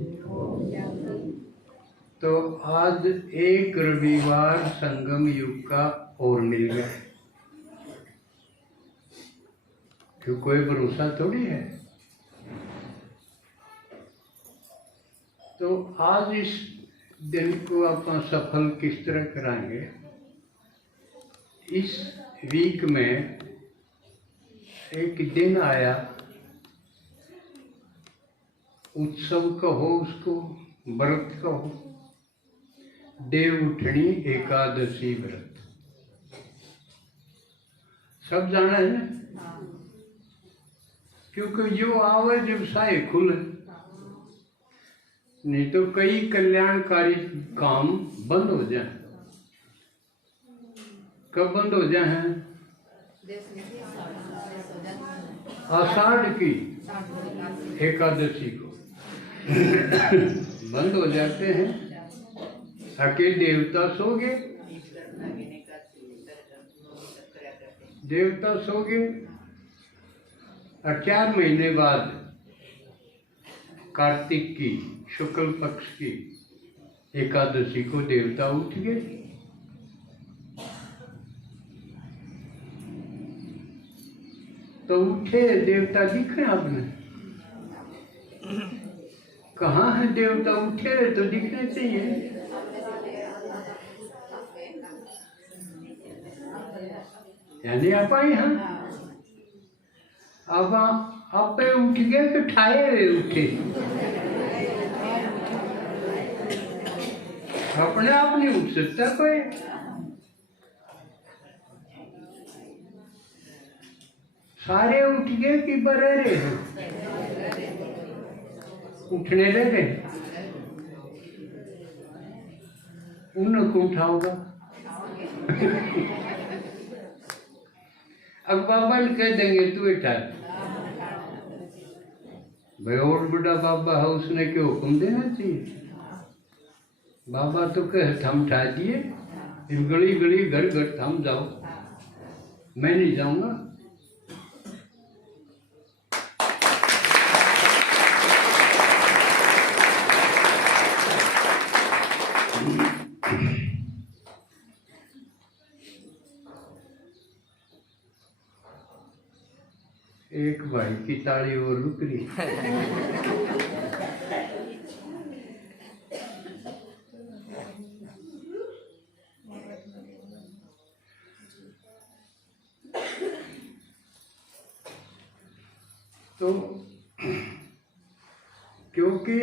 शांति। तो आज एक रविवार संगम युग का और मिल गया, क्यों कोई भरोसा थोड़ी है। तो आज इस दिन को अपन सफल किस तरह कराएंगे। इस वीक में एक दिन आया, उत्सव कहो उसको, व्रत कहो, देव उठनी एकादशी व्रत। सब जाना है ना, क्योंकि जो आवे जब साए खुले, नहीं तो कई कल्याणकारी काम बंद हो जाए। कब बंद हो जाए हैं? आषाढ़ की एकादशी को बंद हो जाते हैं। आके देवता सो गए, देवता सो गए, और 4 महीने बाद कार्तिक की शुक्ल पक्ष की एकादशी को देवता उठ गए। तो उठे देवता दिखे आपने, कहाँ है देवता? उठे तो दिखने चाहिए। यानी आप आए हैं, अब आप उठ गए कि ठाए उठे? अपने आप नहीं उठ सकता कोई। सारे उठ गए कि बरे रहे? उठने लगे, उनको उठाओगा। अब बाबा ने कह देंगे तू उठा भाई, और बड़ा बाबा है, उसने क्यों हुक्म देना चाहिए। बाबा तो कहे थम उठा दिए, गली गली घर घर थम जाओ, मैं नहीं जाऊंगा। एक भाई की ताली और रुक रही। तो क्योंकि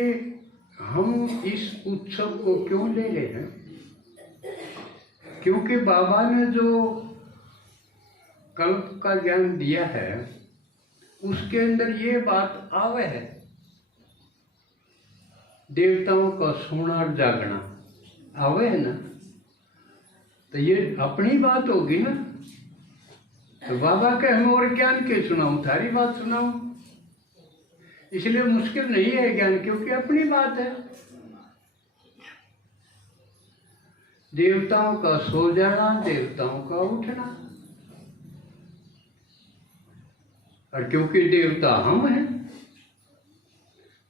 हम इस उत्सव को क्यों ले रहे हैं, क्योंकि बाबा ने जो कल्प का ज्ञान दिया है उसके अंदर ये बात आवे है, देवताओं का सोना और जागना आवे है ना। तो ये अपनी बात होगी ना। तो बाबा के हम और ज्ञान के सुनाऊं, थारी बात सुनाऊं, इसलिए मुश्किल नहीं है ज्ञान, क्योंकि अपनी बात है। देवताओं का सो जाना, देवताओं का उठना, और क्योंकि देवता हम हैं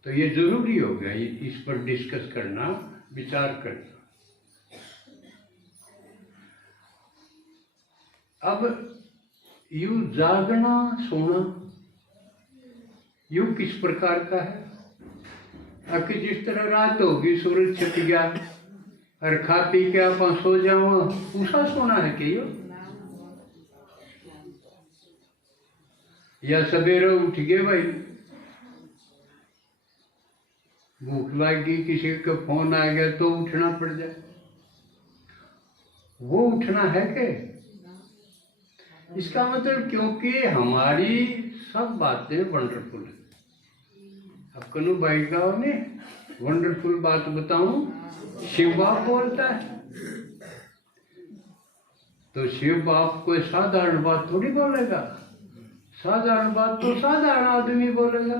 तो ये जरूरी हो गया इस पर डिस्कस करना, विचार करना। अब यू जागना सोना यू किस प्रकार का है। कि जिस तरह रात होगी, सूरज छिप गया और खा पी के आप सो जाओ, उसा सोना है कि यो? या सवेरे उठ गए भाई, भूख लगी, किसी का फोन आ गया तो उठना पड़ जाए, वो उठना है के? इसका मतलब क्योंकि हमारी सब बातें वंडरफुल है। अब कनु भाई का ने वंडरफुल बात बताऊं, शिव बाप बोलता है, तो शिव बाप कोई साधारण बात थोड़ी बोलेगा। साधारण बात तो साधारण आदमी बोलेगा।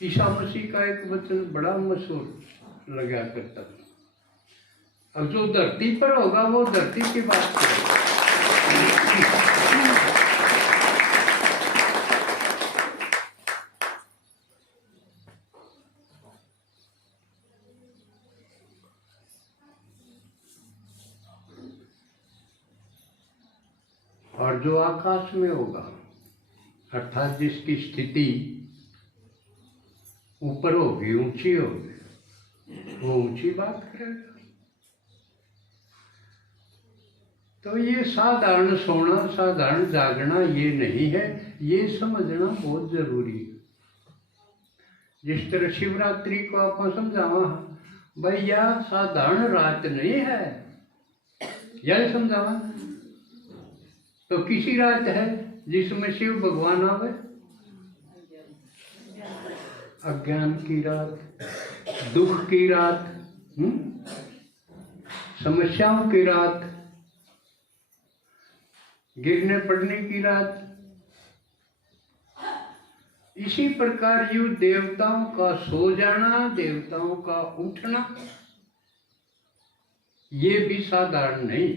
ईसा मसीह का एक वचन बड़ा मशहूर लगा करता था, अब जो धरती पर होगा वो धरती की बात करेगा। और जो आकाश में होगा, अर्थात जिसकी स्थिति ऊपर होगी, ऊंची होगी, वो ऊंची बात करेगा। तो ये साधारण सोना, साधारण जागना ये नहीं है, ये समझना बहुत जरूरी है। जिस तरह शिवरात्रि को आप समझावा भाई यह साधारण रात नहीं है, यह समझावा। तो किसी रात है जिसमें शिव भगवान आवे? अज्ञान की रात, दुख की रात, समस्याओं की रात, गिरने पड़ने की रात। इसी प्रकार यू देवताओं का सो जाना, देवताओं का उठना, ये भी साधारण नहीं।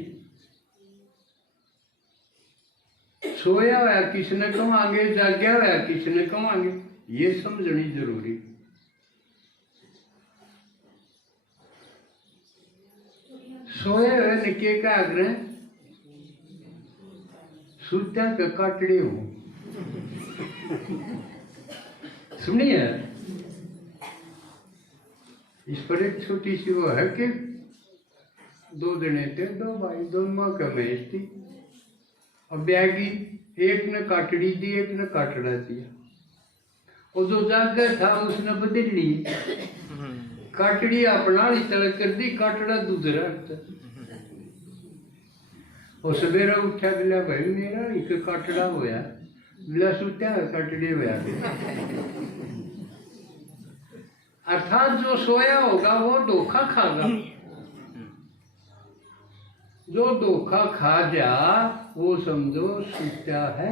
सोया हुआ किसने कमांगे, जाग्या हुआ किसने कमांगे, ये समझनी जरूरी। सोए हुए निके का आग्रह सूत्या के काटड़े हो। सुनिए, इस पर एक छोटी सी वो है कि दो जने थे, दो भाई, दोनों का भैंस थी। अब ब्यागी एक ने काटड़ी दी, एक ने काटड़ा दिया। और जो जागा था उसने बदल ली, काटड़ी अपना ही तलक कर दी, काटड़ा दूसरा। और सवेरा उठा बोला भाई मेरा एक काटड़ा होया, बोला सुत्या काटड़ी होया। अर्थात जो सोया होगा वो धोखा खागा, जो धोखा खा जा वो समझो सुत्या है,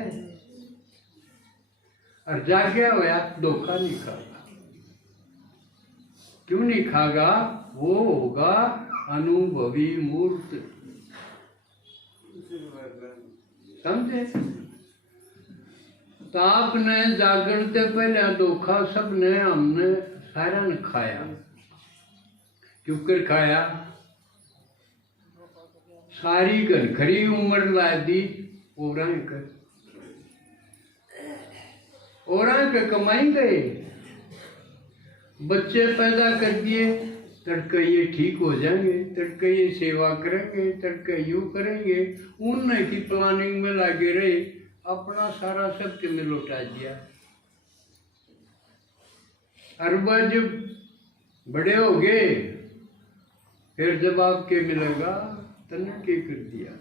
और जागया होया धोखा नहीं खागा। क्यों नहीं खागा? वो होगा अनुभवी मूर्त। समझे? तो आपने जागरण से पहले धोखा सबने, हमने सारा ने खाया। क्यों कर खाया? सारी घनखरी उम्र ला दी और के कमाई गए, बच्चे पैदा कर दिए, तड़के ये ठीक हो जाएंगे, तड़के ये सेवा करेंगे, तड़के यूं करेंगे, उनने की प्लानिंग में लगे रहे, अपना सारा सबके में लौटा दिया। अरबा जब बड़े हो गए, फिर जब आपके मिलेगा तने के कर दिया।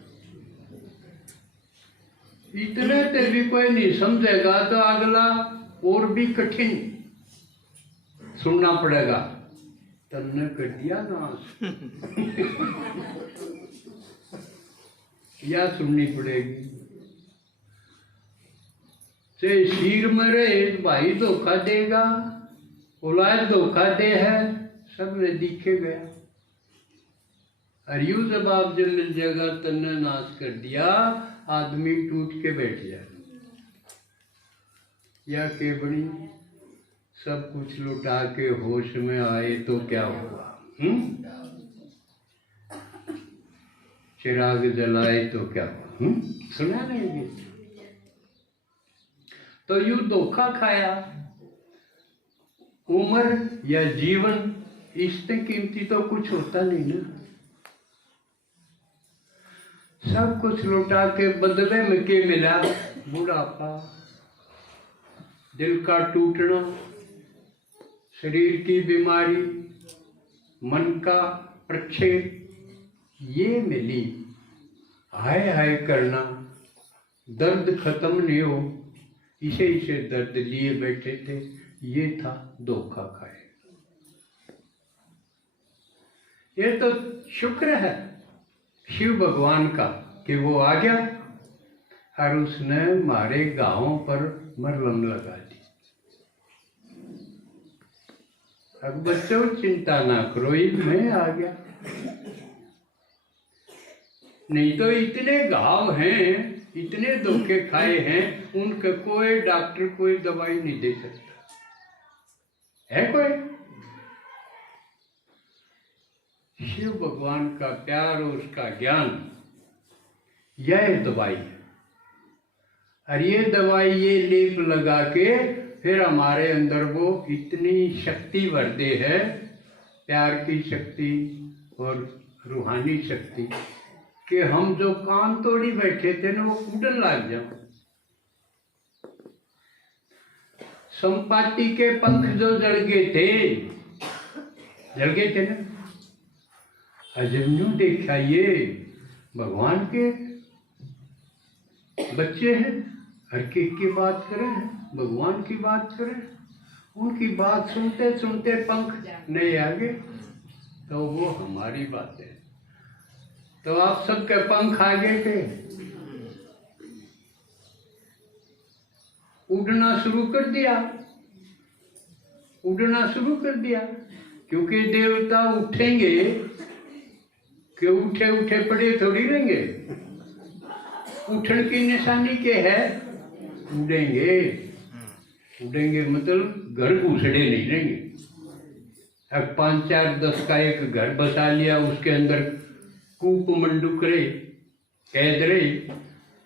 इतने ते भी कोई नहीं समझेगा तो अगला और भी कठिन सुनना पड़ेगा। तन्ने कर दिया नाश या सुननी पड़ेगी। चाहे शीर में रहे भाई धोखा देगा, औलाद धोखा दे है, सब ने दिखे गया। और यूं जब आप जब मिल जाएगा तन्ने नाश कर दिया, आदमी टूट के बैठ जाए। या के बड़ी सब कुछ लुटा के होश में आए तो क्या हुआ? चिराग जलाए तो क्या हुआ? सुना नहीं गीत? तो यूं धोखा खाया। उम्र या जीवन इससे कीमती तो कुछ होता नहीं ना। सब कुछ लुटा के बदले में के मिला? बुढ़ापा, दिल का टूटना, शरीर की बीमारी, मन का प्रक्षेप, ये मिली। हाय हाय करना, दर्द खत्म नहीं हो, इसे दर्द लिए बैठे थे, ये था धोखा खाए। ये तो शुक्र है शिव भगवान का कि वो आ गया और उसने हमारे गांवों पर मरहम लगा दी। अब बच्चों चिंता ना करो, मैं आ गया। नहीं तो इतने घाव हैं, इतने धोखे खाए हैं, उनका कोई डॉक्टर कोई दवाई नहीं दे सकता है। कोई शिव भगवान का प्यार और उसका ज्ञान, यह दवाई है। और ये दवाई ये लेप लगा के फिर हमारे अंदर वो इतनी शक्ति भर दे है, प्यार की शक्ति और रूहानी शक्ति, कि हम जो कान तोड़ी बैठे थे ना वो कूटन लग जाओ। संपाति के पंख जो जल गए थे ना, अजन्यू देखा ये भगवान के बच्चे हैं, हर की बात करें, भगवान की बात करें, उनकी बात सुनते सुनते पंख नहीं आगे, तो वो हमारी बात है। तो आप सबके पंख आगे थे, उड़ना शुरू कर दिया, क्योंकि देवता उठेंगे कि उठे उठे पड़े थोड़ी रहेंगे। उठन की निशानी के है, उड़ेंगे मतलब घर घुसड़े नहीं रहेंगे। अब 5, 4, 10 का एक घर बसा लिया, उसके अंदर कूप मंडूक रहे, कैद रहे,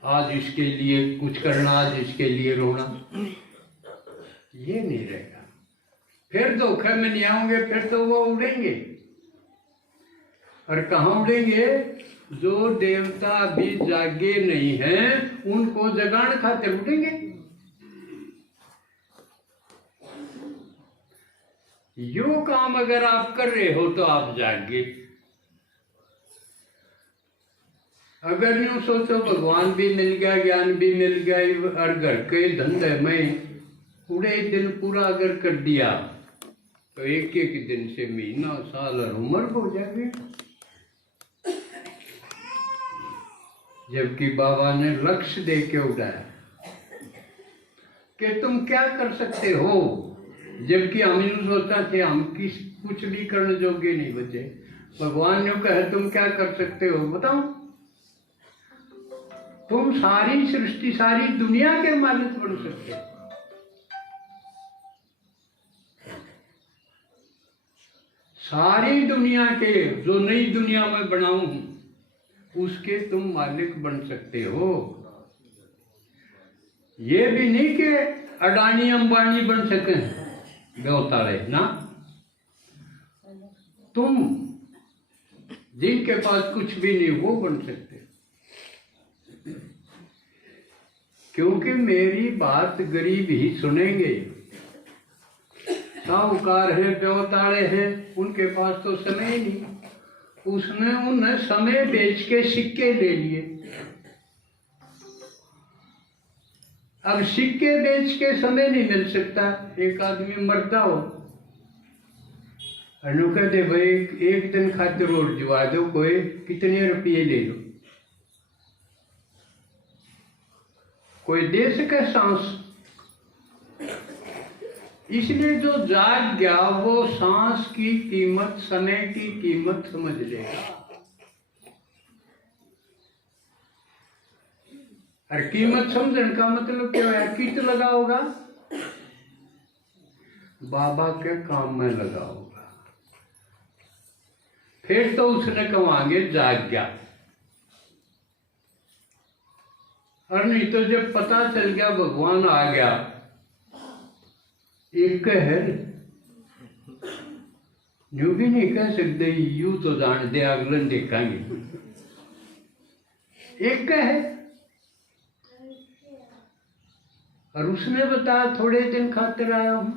आज इसके लिए कुछ करना, आज इसके लिए रोना, ये नहीं रहेगा। फिर धोखे में नहीं आओगे, फिर तो वो उड़ेंगे। और कहाँ उड़ेंगे? जो देवता अभी जागे नहीं हैं उनको जगाने खातिर उठेंगे। यो काम अगर आप कर रहे हो तो आप जागे। अगर यूं सोचो भगवान भी मिल गया, ज्ञान भी मिल गया, और घर के धंधे में पूरे दिन पूरा अगर कर दिया तो एक एक दिन से महीना, साल और उम्र हो जाएगी। जबकि बाबा ने लक्ष्य दे के उठाया कि तुम क्या कर सकते हो, जबकि हम यूं सोचा थे हम कुछ भी करने योग्य नहीं बचे। भगवान ने कहा तुम क्या कर सकते हो बताओ। तुम सारी सृष्टि, सारी दुनिया के मालिक बन सकते हो। सारी दुनिया के, जो नई दुनिया में बनाऊं उसके तुम मालिक बन सकते हो। ये भी नहीं कि अडानी अंबानी बन सके बेवताड़े ना। तुम जिनके पास कुछ भी नहीं वो बन सकते, क्योंकि मेरी बात गरीब ही सुनेंगे। साहूकार है, बेवताड़े हैं, उनके पास तो समय ही नहीं। उसने उन्हें समय बेच के सिक्के ले लिए। अब सिक्के बेच के समय नहीं मिल सकता। एक आदमी मरता हो, अनु कहते भाई एक दिन खातिर और जुआ दो, कोई कितने रुपये ले लो, कोई दे सके सांस। इसलिए जो जाग गया वो सांस की कीमत, समय की कीमत समझ लेगा। और कीमत समझने का मतलब क्या है? कित लगा होगा, बाबा के काम में लगा होगा, फिर तो उसने कमांगे जाग गया। और नहीं तो जब पता चल गया भगवान आ गया, एक है यूं भी नहीं कह सकते, यूं तो जान दे अगलन देखेंगे। एक है और उसने बताया थोड़े दिन खातिर आया हूं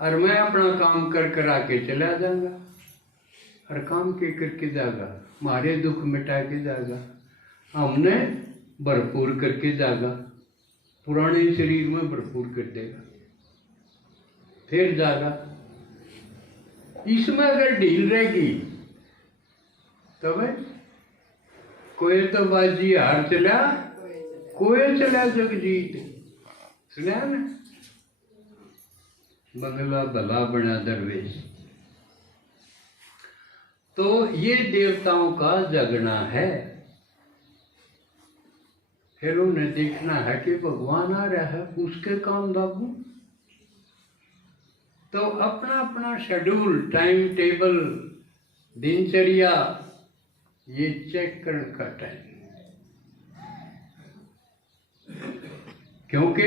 और मैं अपना काम कर आके चला जाऊंगा, और काम के करके जागा, मारे दुख मिटा के जागा, हमने भरपूर करके जागा, पुराने शरीर में भरपूर कर देगा, फिर जागा। इसमें अगर ढील रहेगी तो भाई कोई तो बाजी हार चला, कोई चला जगजीत, सुना ना, बंगला भला बना दरवेश। तो ये देवताओं का जगना है। फिर उन्हें देखना है कि भगवान आ रहा है, उसके काम लागू। तो अपना अपना शेड्यूल, टाइम टेबल, दिनचर्या ये चेक करने का टाइम। क्योंकि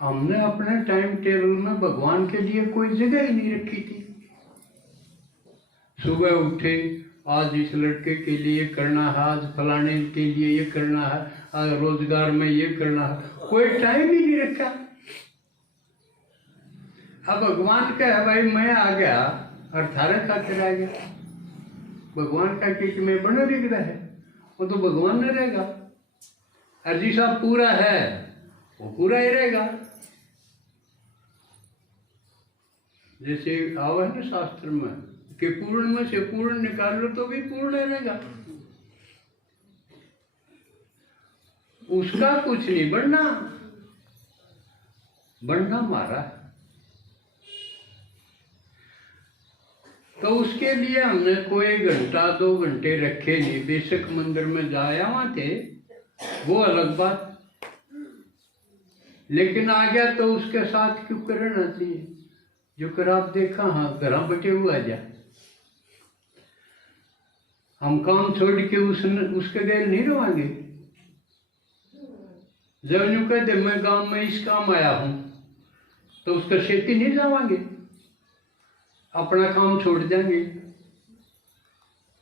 हमने अपने टाइम टेबल में भगवान के लिए कोई जगह ही नहीं रखी थी। सुबह उठे, आज इस लड़के के लिए करना है, आज फलाने के लिए ये करना है, आज रोजगार में ये करना है, कोई टाइम ही नहीं रखा। अब भगवान का है भाई मैं आ गया और थारा खातिर आ गया, भगवान का किट में बने दिख रहा है, वो तो भगवान में रहेगा। और जिस आप पूरा है वो पूरा ही रहेगा। जैसे आवा है ना शास्त्र में कि पूर्ण में से पूर्ण निकाल लो तो भी पूर्ण रहेगा। उसका कुछ नहीं बनना, बनना मारा। तो उसके लिए हमने कोई घंटा 2 घंटे रखे नहीं। बेशक मंदिर में जाया वहां थे, वो अलग बात, लेकिन आ गया तो उसके साथ क्यों करना चाहिए? जो कर आप देखा, हाँ घर बटे हुआ जा, हम काम छोड़ के उसके गैर नहीं रवांगे। जब यूं कहते मैं गांव में इस काम आया हूं तो उसका खेती नहीं जावांगे, अपना काम छोड़ देंगे।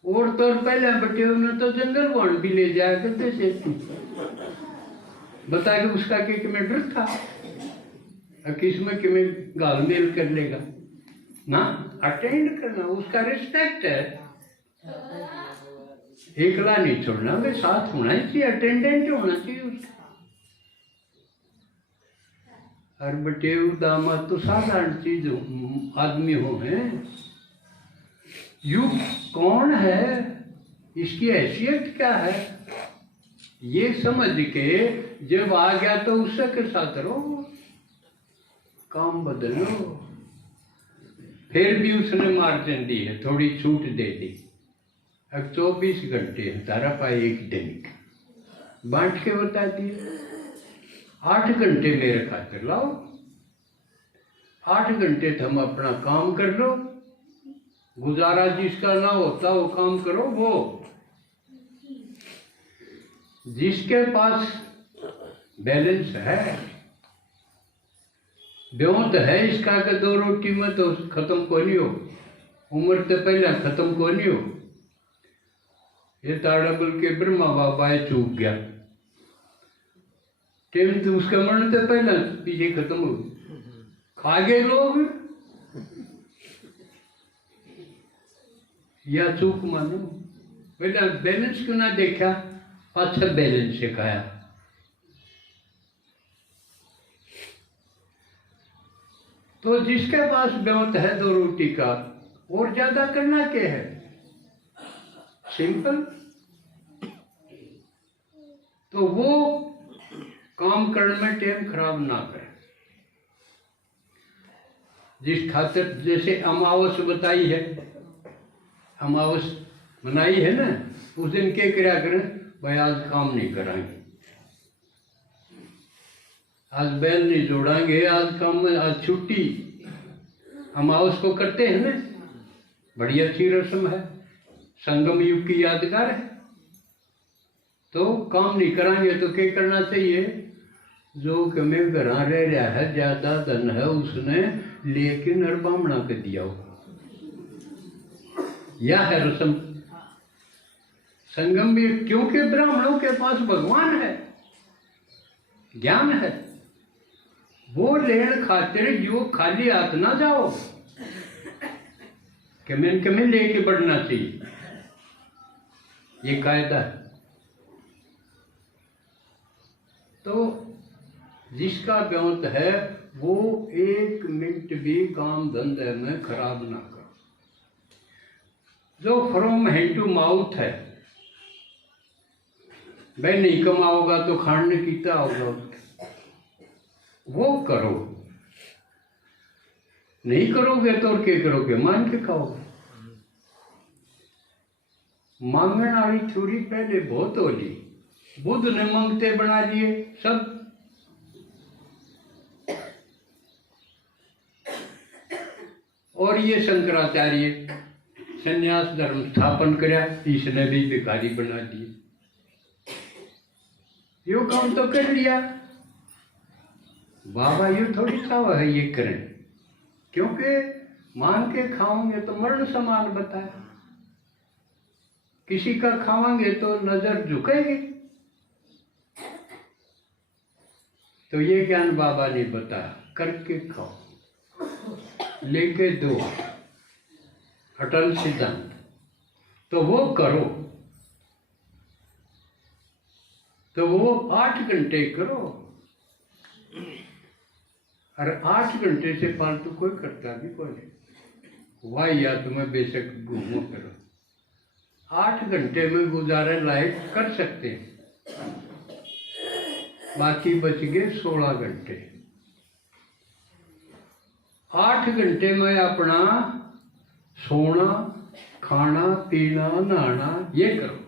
और तो पहले बटे उन्हें तो जंगल वन भी ले जाया करते थे, बता के उसका कि मैं डर था किस में कि मैं गाल मेल कर लेगा ना। अटेंड करना उसका रिस्पेक्ट है, एकला नहीं छोड़ना, वे साथ होना ही चाहिए, अटेंडेंट होना चाहिए उसका। और बटेऊ दामाद तो साधारण चीज आदमी हो हैं। युग कौन है, इसकी हैसियत क्या है, ये समझ के जब आ गया तो उससे के साथ रहो, काम बदलो। फिर भी उसने मार्जिन दी है, थोड़ी छूट दे दी। अब 24 घंटे तारा पाए एक दिन बांट के बता दिए, 8 घंटे मेरे खातिर लाओ, 8 घंटे तुम अपना काम कर लो, गुजारा जिसका ना होता वो काम करो। वो जिसके पास बैलेंस है, ब्योंत है इसका के 2 रोटी में तो खत्म को नहीं हो, उम्र से पहले खत्म को नहीं हो। ये ताड़ा बल के ब्रह्मा बाबा चूक गया, टेम तो उसके मरने से पहले पीछे खत्म हो गई। खा गए लोग या चूक मानो, पहले बैलेंस क्यों ना देखा, अच्छा बैलेंस सिखाया। तो जिसके पास ब्योत है 2 रोटी का, और ज्यादा करना क्या है, सिंपल। तो वो काम करने में टाइम खराब ना करे। जिस खातिर जैसे अमावस बताई है, अमावस मनाई है ना, उस दिन क्या क्या करें भाई, आज काम नहीं कराएंगे, आज बैल नहीं जोड़ाएंगे, आज काम में, आज छुट्टी। अमावस को करते हैं ना, बड़ी अच्छी रस्म है, संगम युग की यादगार है। तो काम नहीं कराएंगे तो क्या करना चाहिए, जो कमे घर रह रहा है, ज्यादा धन है, उसने लेके नर ब्राह्मणा के दिया हो, यह है रस्म संगम में। क्योंकि ब्राह्मणों के पास भगवान है, ज्ञान है, वो लेन खातिर जो खाली हाथ ना जाओ, कमें लेके बढ़ना चाहिए, ये कायदा है। तो जिसका ब्योंत है वो 1 मिनट भी काम धंधे में खराब ना करो। जो फ्रॉम हैंड टू माउथ है, भाई नहीं कमाओगा तो खाने पीता होगा, वो करो। नहीं करोगे तो और क्या करोगे, मान के खाओगे। मांगने वाली थोड़ी पहले बहुत होली, बुद्ध ने मांगते बना लिए सब। और ये शंकराचार्य संन्यास धर्म स्थापन कराया, इसने भी भिखारी बना दिए। यो काम तो कर लिया, बाबा ये थोड़ी चाव है ये करें, क्योंकि मांग के खाओगे तो मरण समान बताए, किसी का खाओगे तो नजर झुकेगी। तो ये ज्ञान बाबा ने बताया, करके खाओ, लेके दो, अटल सिद्धांत। तो वो करो, तो वो 8 घंटे करो, और 8 घंटे से फालतू कोई करता भी कोई नहीं। वाह या तुम्हें बेशक घूमो करो, 8 घंटे में गुजारे लायक कर सकते हैं, बाकी बच गए 16 घंटे। 8 घंटे में अपना सोना, खाना, पीना, नहाना ये करो,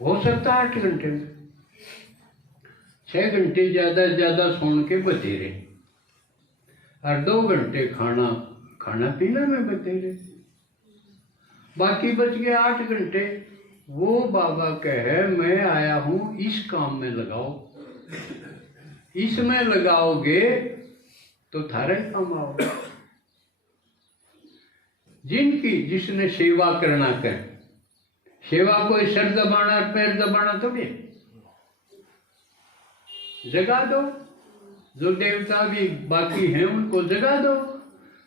हो सकता है 8 घंटे में। 6 घंटे ज़्यादा से ज़्यादा सोने के बतेरे, और 2 घंटे खाना पीना में बतेरे, बाकी बच गए 8 घंटे। वो बाबा कहे मैं आया हूँ इस काम में लगाओ, इसमें लगाओगे तो थारे काम आओगे। जिसने सेवा करना कर, सेवा कोई सर दबाना पैर दबाना थोड़ी, जगा दो। जो देवता भी बाकी हैं उनको जगा दो,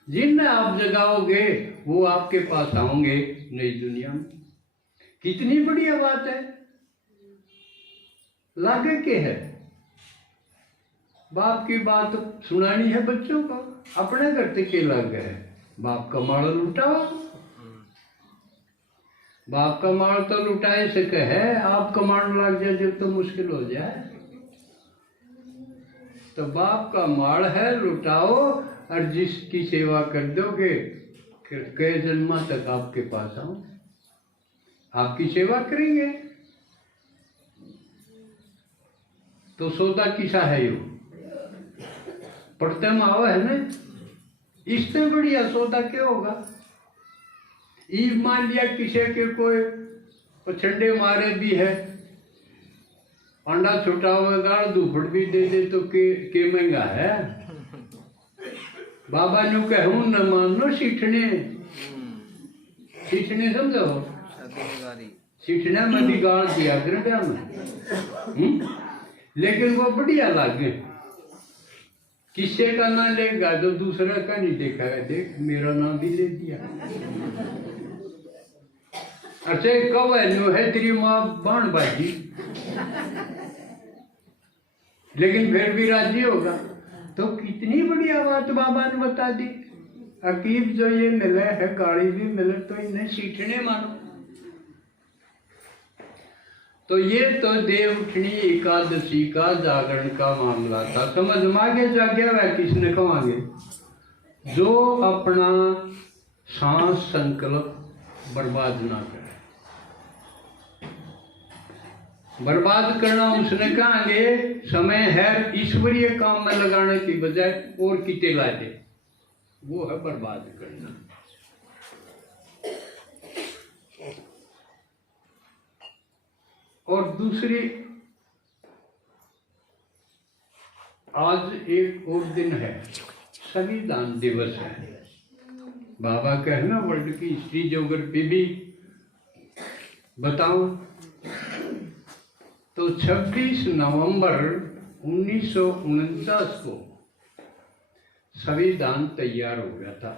जिन्हें आप जगाओगे वो आपके पास आओगे नई दुनिया में। कितनी बढ़िया बात है, लागे के है। बाप की बात सुनानी है बच्चों को, अपने घर से के लागे है। बाप का माल लुटाओ, बाप का माल तो लुटाए से कहे, आप कमांड लग जाए जब तो मुश्किल हो जाए। तो बाप का माल है, लुटाओ, और जिसकी सेवा कर दोगे कई जन्मा तक आपके पास आऊं, आपकी सेवा करेंगे। तो सौदा किसा है यो, पढ़ते में आवा है ना, इससे बढ़िया सौदा क्या होगा। ईव मान लिया किसी के कोई पछंडे मारे भी है, अंडा छुटा हुआ गाड़ दूफड़ भी दे दे तो के महंगा है। बाबा न्यू कहूं न मानो सीठने, सीठने समझो, सीठने में भी गाड़ दिया गृह में, लेकिन वो बढ़िया लागे। किसी का ना लेगा तो दूसरा का नहीं देखा है, देख मेरा नाम भी ले दिया। अच्छा कब है तेरी माँ बाण बाजी, लेकिन फिर भी राजी होगा। तो कितनी बढ़िया बात बाबा ने बता दी। अकीब जो ये मिले है, गाड़ी भी मिले तो इन्हें सीखने मानो। तो ये तो देव उठनी एकादशी का जागरण का मामला था। समझ मांगे जाग्या वह किसने कमांगे, जो अपना सांस संकल्प बर्बाद ना करे। बर्बाद करना उसने कहांगे, समय है ईश्वरीय काम में लगाने की बजाय और किते ला दे, वो है बर्बाद करना। और दूसरी, आज एक और दिन है, संविधान दिवस है। बाबा कहना वर्ल्ड की हिस्ट्री ज्योग्राफी भी बताओ तो 26 नवंबर 1949 को संविधान तैयार हो गया था।